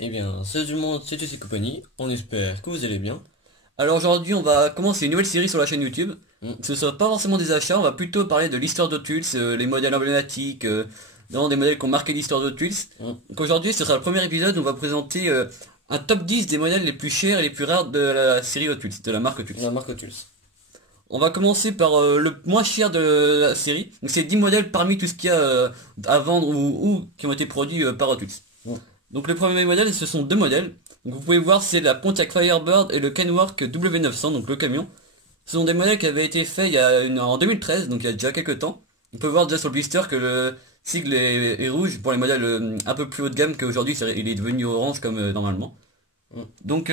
Eh bien, salut tout le monde, c'est Jessie Compagnie, on espère que vous allez bien. Alors aujourd'hui on va commencer une nouvelle série sur la chaîne YouTube. Ce ne sera pas forcément des achats, on va plutôt parler de l'histoire d'Hot Wheels, les modèles emblématiques, vraiment des modèles qui ont marqué l'histoire d'Hot Wheels. Donc aujourd'hui ce sera le premier épisode où on va présenter un top 10 des modèles les plus chers et les plus rares de la série Hot Wheels, de la marque Hot Wheels. La marque Hot Wheels. On va commencer par le moins cher de la série. Donc c'est 10 modèles parmi tout ce qu'il y a à vendre ou qui ont été produits par Hot Wheels. Donc le premier modèle, ce sont deux modèles. Donc vous pouvez voir, c'est la Pontiac Firebird et le Kenworth W900, donc le camion. Ce sont des modèles qui avaient été faits en 2013, donc il y a déjà quelques temps. On peut voir déjà sur le blister que le sigle est rouge pour les modèles un peu plus haut de gamme qu'aujourd'hui, il est devenu orange comme normalement. Donc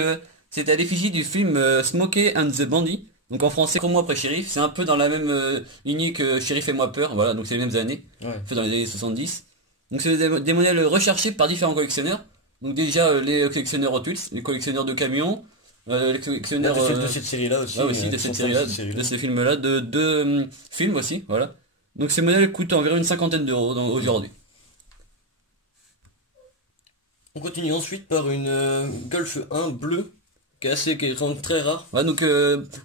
c'est à l'effigie du film Smokey and the Bandit. Donc en français, Crois-moi après Shérif, c'est un peu dans la même lignée que Shérif et moi peur, voilà, donc c'est les mêmes années, fait dans les années 70. Donc c'est des modèles recherchés par différents collectionneurs. Donc déjà les collectionneurs Hot Wheels, les collectionneurs de camions, les collectionneurs de cette série-là aussi. de cette série-là, de ces films-là, de deux films aussi, voilà. Donc ces modèles coûtent environ une cinquantaine d'euros aujourd'hui. On continue ensuite par une Golf 1 bleue, qui est vraiment très rare. Ouais, donc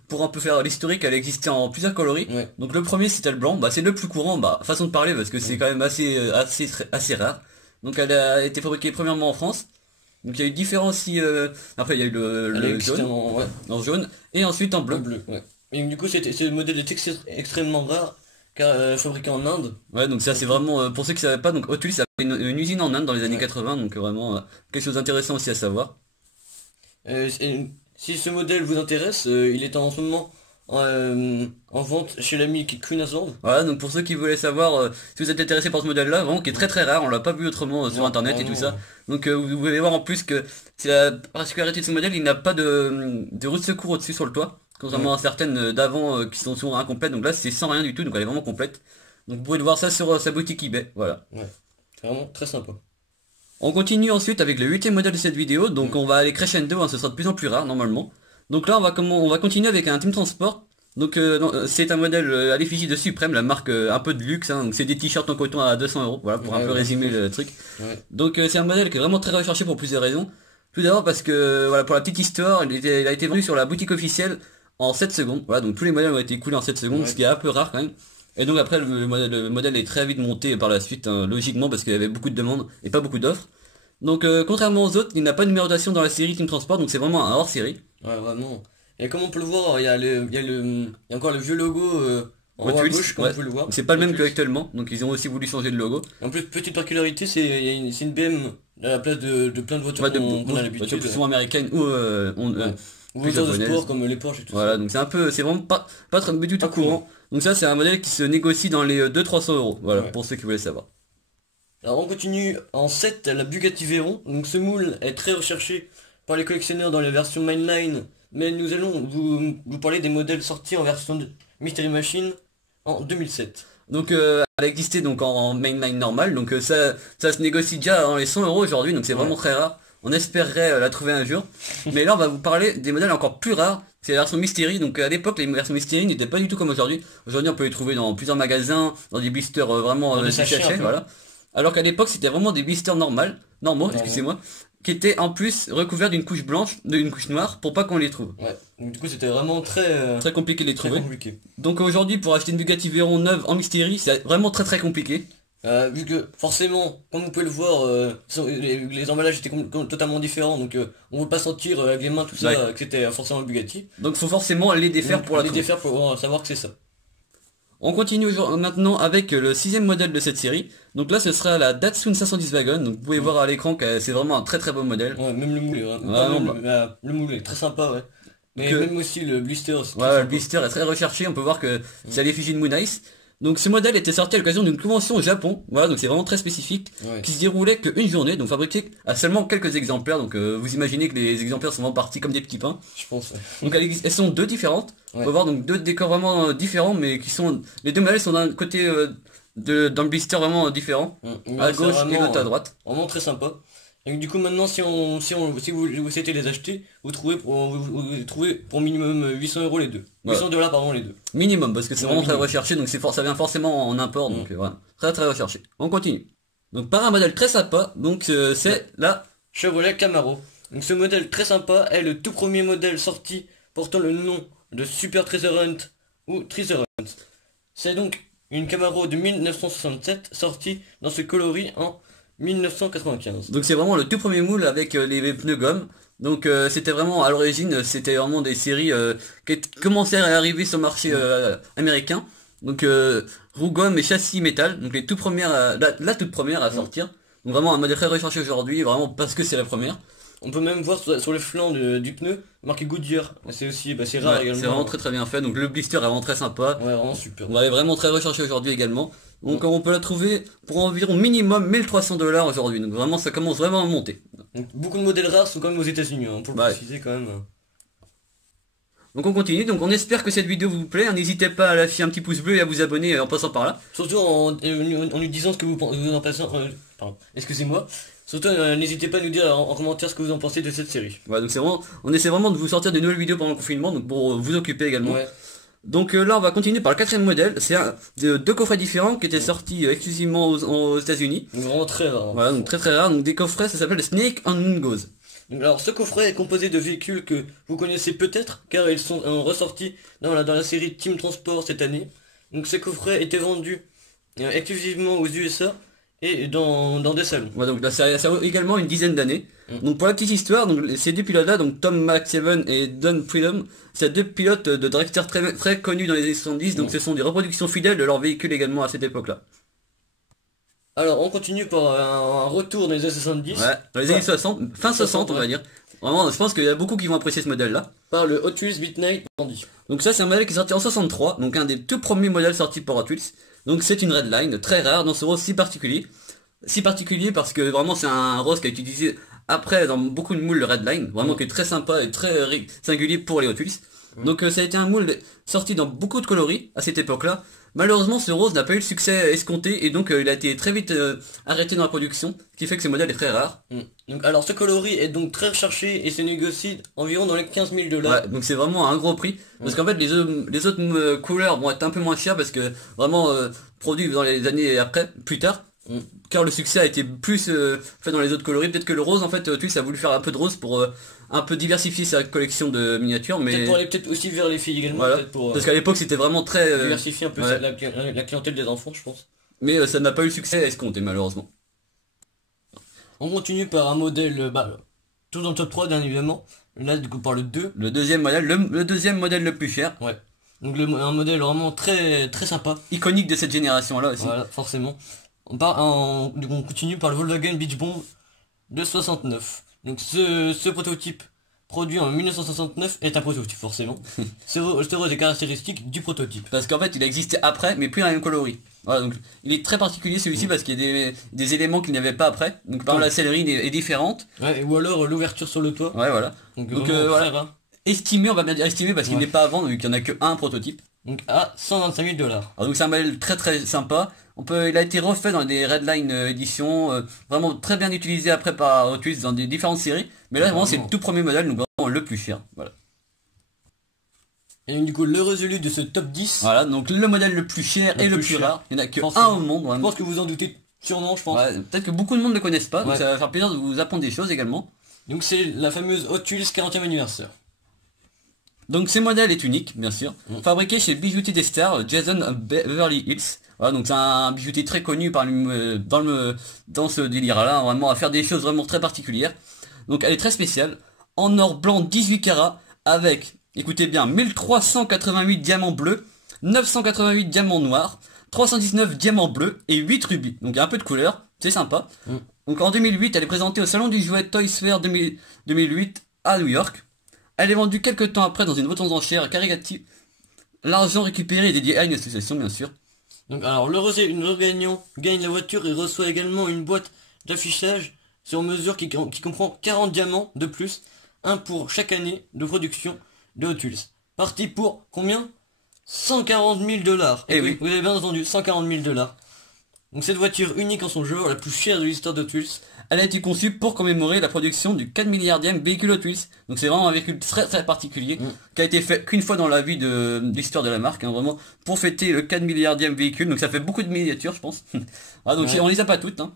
pour un peu faire l'historique, elle existait en plusieurs coloris. Ouais. Donc le premier c'était le blanc, bah c'est le plus courant, bah façon de parler parce que c'est quand même assez rare. Donc elle a été fabriquée premièrement en France. Donc il y a eu différents aussi. Après il y a eu le jaune, en jaune, et ensuite en bleu. Ouais. Et du coup, ce modèle est extrêmement rare, car fabriqué en Inde. Ouais, donc ça c'est vraiment pour ceux qui savaient pas, donc Hot Wheels avait une usine en Inde dans les années 80, donc vraiment quelque chose d'intéressant aussi à savoir. Si ce modèle vous intéresse, il est en ce moment en vente chez l'ami Queen Asland. Voilà, donc pour ceux qui voulaient savoir si vous êtes intéressé par ce modèle-là, vraiment qui est très très rare, on l'a pas vu autrement sur internet et tout ça. Donc vous pouvez voir en plus que c'est la particularité de ce modèle, il n'a pas de roue de secours au-dessus sur le toit, contrairement à certaines d'avant qui sont souvent incomplètes. Donc là c'est sans rien du tout, donc elle est vraiment complète. Donc vous pouvez voir ça sur sa boutique eBay, voilà. Ouais, c'est vraiment très sympa. On continue ensuite avec le huitième modèle de cette vidéo, donc on va aller crescendo, hein, ce sera de plus en plus rare normalement. Donc là on va continuer avec un Team Transport. Donc c'est un modèle à l'effigie de Supreme, la marque un peu de luxe, hein, donc c'est des t-shirts en coton à 200 euros, voilà pour un peu résumer le truc. Donc c'est un modèle qui est vraiment très recherché pour plusieurs raisons. Tout d'abord parce que voilà, pour la petite histoire, il a été vendu sur la boutique officielle en 7 secondes. Voilà, donc tous les modèles ont été écoulés en 7 secondes, ce qui est un peu rare quand même. Et donc après le modèle est très vite monté par la suite, hein, logiquement parce qu'il y avait beaucoup de demandes et pas beaucoup d'offres. Donc contrairement aux autres, il n'a pas de numérotation dans la série Team Transport, donc c'est vraiment un hors série. Ouais, vraiment. Et comme on peut le voir, il y a encore le vieux logo en haut à gauche, comme on peut le voir. C'est pas le même qu'actuellement, donc ils ont aussi voulu changer de logo. En plus, petite particularité, c'est une BM à la place de plein de voitures qu'on a l'habitude. Souvent américaines ou ou voitures de sport comme les Porsche et tout ça. Voilà, donc c'est vraiment pas du tout courant. Donc ça c'est un modèle qui se négocie dans les 200-300 euros, voilà, pour ceux qui voulaient savoir. Alors on continue en 7, la Bugatti Veyron. Donc ce moule est très recherché par les collectionneurs dans les versions Mainline, mais nous allons vous parler des modèles sortis en version de Mystery Machine en 2007. Donc elle existait donc en Mainline normal, donc ça se négocie déjà dans les 100 euros aujourd'hui, donc c'est vraiment très rare. On espérerait la trouver un jour. Mais là on va vous parler des modèles encore plus rares. C'est la version Mystery, donc à l'époque les versions Mystery n'étaient pas du tout comme aujourd'hui. Aujourd'hui on peut les trouver dans plusieurs magasins, dans des blisters vraiment des sachets, voilà. Alors qu'à l'époque c'était vraiment des blisters normaux, excusez-moi, qui étaient en plus recouverts d'une couche blanche, d'une couche noire, pour pas qu'on les trouve. Ouais, donc du coup c'était vraiment très compliqué de les trouver. Donc aujourd'hui pour acheter une Bugatti Veyron neuve en Mystery, c'est vraiment très compliqué. Vu que forcément, comme vous pouvez le voir, les emballages étaient totalement différents, donc on ne peut pas sentir avec les mains tout ça que c'était forcément le Bugatti. Donc il faut forcément les défaire pour la trouver. Les défaire pour savoir que c'est ça. On continue maintenant avec le sixième modèle de cette série. Donc là ce sera la Datsun 510 Wagon. Donc vous pouvez voir à l'écran que c'est vraiment un très beau modèle. Ouais, même le moule le moule est très sympa, ouais. Mais même aussi le blister. Ouais, le blister est très recherché. On peut voir que c'est à l'effigie de Moon Ice. Donc ce modèle était sorti à l'occasion d'une convention au Japon, voilà, donc c'est vraiment très spécifique, qui se déroulait qu'une journée, donc fabriqué à seulement quelques exemplaires, donc vous imaginez que les exemplaires sont vraiment partis comme des petits pains. Je pense. Donc elles sont deux différentes, on peut voir donc deux décors vraiment différents, mais qui sont, les deux modèles sont d'un côté dans le blister vraiment différent, à gauche et l'autre à droite. Vraiment très sympa. Et du coup maintenant si vous souhaitez les acheter, vous trouvez pour minimum 800 euros les deux. 800 $ pardon les deux. Minimum parce que c'est vraiment très recherché, donc ça vient forcément en import, donc voilà. Très recherché. On continue. Donc par un modèle très sympa, donc c'est la Chevrolet Camaro. Donc ce modèle très sympa est le tout premier modèle sorti portant le nom de Super Treasure Hunt ou Treasure Hunt. C'est donc une Camaro de 1967 sortie dans ce coloris en 1995. Donc c'est vraiment le tout premier moule avec les pneus gomme. Donc c'était vraiment à l'origine, c'était vraiment des séries qui commençaient à arriver sur le marché américain. Donc roue gomme et châssis métal. Donc les tout premières, la toute première à sortir. Donc vraiment un modèle très recherché aujourd'hui, vraiment parce que c'est la première. On peut même voir sur le flanc du pneu marqué Goodyear. C'est aussi c'est rare également. C'est vraiment très bien fait. Donc le blister est vraiment très sympa. Ouais, vraiment super. On est vraiment très recherché aujourd'hui également. Donc on peut la trouver pour environ minimum 1300 $ aujourd'hui. Donc vraiment ça commence vraiment à monter. Donc, beaucoup de modèles rares sont quand même aux États-Unis, hein, pour le préciser quand même. Donc on continue, donc on espère que cette vidéo vous plaît, n'hésitez pas à lâcher un petit pouce bleu et à vous abonner en passant par là. Surtout en nous disant ce que vous en pensez, pardon, excusez-moi. Surtout n'hésitez pas à nous dire en commentaire ce que vous en pensez de cette série. Ouais, donc c'est vraiment, on essaie vraiment de vous sortir de nouvelles vidéos pendant le confinement, donc pour vous occuper également. Ouais. Donc là on va continuer par le quatrième modèle, c'est deux coffrets différents qui étaient sortis exclusivement aux États-Unis. Vraiment très rare. Voilà, donc très rare, donc des coffrets, ça s'appelle Snake on Moon Goes. Alors ce coffret est composé de véhicules que vous connaissez peut-être car ils sont ressortis dans la série Team Transport cette année. Donc ces coffrets étaient vendus exclusivement aux USA et dans des salons. Ouais, donc là ça a également une dizaine d'années. Donc pour la petite histoire, donc ces deux pilotes là, donc Tom McSeven et Don Freedom, c'est deux pilotes de dragster très connus dans les années 70, donc ce sont des reproductions fidèles de leurs véhicules également à cette époque là. Alors on continue par un retour dans les années 70. Ouais, dans les années 60, fin 60 on va dire. Vraiment, je pense qu'il y a beaucoup qui vont apprécier ce modèle là. Par le Hot Wheels Beat Night Bandy. Donc ça c'est un modèle qui est sorti en 63, donc un des tout premiers modèles sortis par Hot Wheels. Donc c'est une Redline, très rare, dans ce rose si particulier. Si particulier parce que vraiment c'est un rose qui a été utilisé après dans beaucoup de moules de Redline, vraiment qui est très sympa et très singulier pour les Hot Wheels. Donc ça a été un moule sorti dans beaucoup de coloris à cette époque là. Malheureusement ce rose n'a pas eu le succès escompté et donc il a été très vite arrêté dans la production, ce qui fait que ce modèle est très rare. Donc, alors ce coloris est donc très recherché et se négocie environ dans les 15 000 $. Ouais, donc c'est vraiment un gros prix, parce qu'en fait les autres couleurs vont être un peu moins chères parce que vraiment produits dans les années après, plus tard. Car le succès a été plus fait dans les autres coloris. Peut-être que le rose en fait Twix a voulu faire un peu de rose pour un peu diversifier sa collection de miniatures, mais peut-être pour aller peut-être aussi vers les filles également, voilà. pour parce qu'à l'époque c'était vraiment très diversifier un peu la clientèle des enfants, je pense. Mais ça n'a pas eu le succès escompté malheureusement. On continue par un modèle tout dans le top 3 bien évidemment. Là du coup par le 2. Le deuxième modèle, le deuxième modèle le plus cher. Ouais. Donc un modèle vraiment très très sympa, iconique de cette génération là aussi. Voilà, forcément. On continue par le Volkswagen Beach Bomb de 69. Donc ce prototype produit en 1969 est un prototype forcément. Ce rose est caractéristique du prototype. Parce qu'en fait il a existé après mais plus dans la même coloris. Voilà, donc il est très particulier celui-ci parce qu'il y a des éléments qu'il n'y avait pas après. Donc par exemple la sellerie est différente. Ouais, ou alors l'ouverture sur le toit. Ouais voilà. Donc voilà. Estimé, on va bien dire estimé parce qu'il n'est pas à vendre vu qu'il n'y en a que un prototype. Donc à 125 000 $. Alors donc c'est un modèle très très sympa. Il a été refait dans des Redline éditions, vraiment très bien utilisé après par Hot Wheels dans des différentes séries. Mais là vraiment c'est le tout premier modèle, donc vraiment le plus cher. Voilà. Et donc, du coup le résolu de ce top 10. Voilà, donc le modèle le plus cher et le plus rare. Il n'y en a que un au monde. Je pense que vous en doutez sûrement, je pense. Ouais, peut-être que beaucoup de monde ne le connaissent pas, donc ça va faire plaisir de vous apprendre des choses également. Donc c'est la fameuse Hot Wheels 40e anniversaire. Donc ce modèle est unique, bien sûr, fabriqué chez Bijoutier des Stars, Jason Beverly Hills. Voilà, donc c'est un bijoutier très connu dans ce délire-là, vraiment à faire des choses vraiment très particulières. Donc elle est très spéciale, en or blanc 18 carats, avec, écoutez bien, 1388 diamants bleus, 988 diamants noirs, 319 diamants bleus et 8 rubis. Donc il y a un peu de couleur, c'est sympa. Donc en 2008, elle est présentée au salon du jouet Toys Fair 2008 à New York. Elle est vendue quelques temps après dans une vente aux enchères caritative. L'argent récupéré est dédié à une association, bien sûr. Donc alors le gagnant gagne la voiture et reçoit également une boîte d'affichage sur mesure qui comprend 40 diamants de plus, un pour chaque année de production de Hot Wheels. Parti pour combien? 140 000 $. Et oui. Vous avez bien entendu, 140 000 $. Donc cette voiture unique en son genre, la plus chère de l'histoire de Hot Wheels. Elle a été conçue pour commémorer la production du 4 milliardième véhicule Hot Wheels. Donc c'est vraiment un véhicule très très particulier, qui a été fait qu'une fois dans la vie de l'histoire de la marque, hein, vraiment pour fêter le 4 milliardième véhicule. Donc ça fait beaucoup de miniatures, je pense. Ah, donc on les a pas toutes, hein.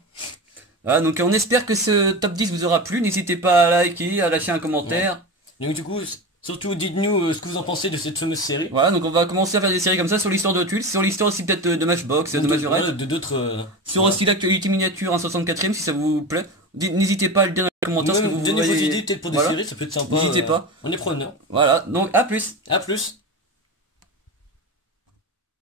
Voilà, donc on espère que ce top 10 vous aura plu. N'hésitez pas à liker, à lâcher un commentaire. Donc du coup, surtout dites-nous ce que vous en pensez de cette fameuse série. Voilà, donc on va commencer à faire des séries comme ça sur l'histoire de Hot Wheels, sur l'histoire aussi peut-être de Matchbox, de Majorel. De d'autres... Sur aussi l'actualité miniature, un 64ème si ça vous plaît. N'hésitez pas à le dire dans les commentaires ce que vous donnez vos voyez. idées peut-être pour des Voilà. séries, ça peut être sympa. N'hésitez pas. On est preneur. Voilà, donc à plus. À plus.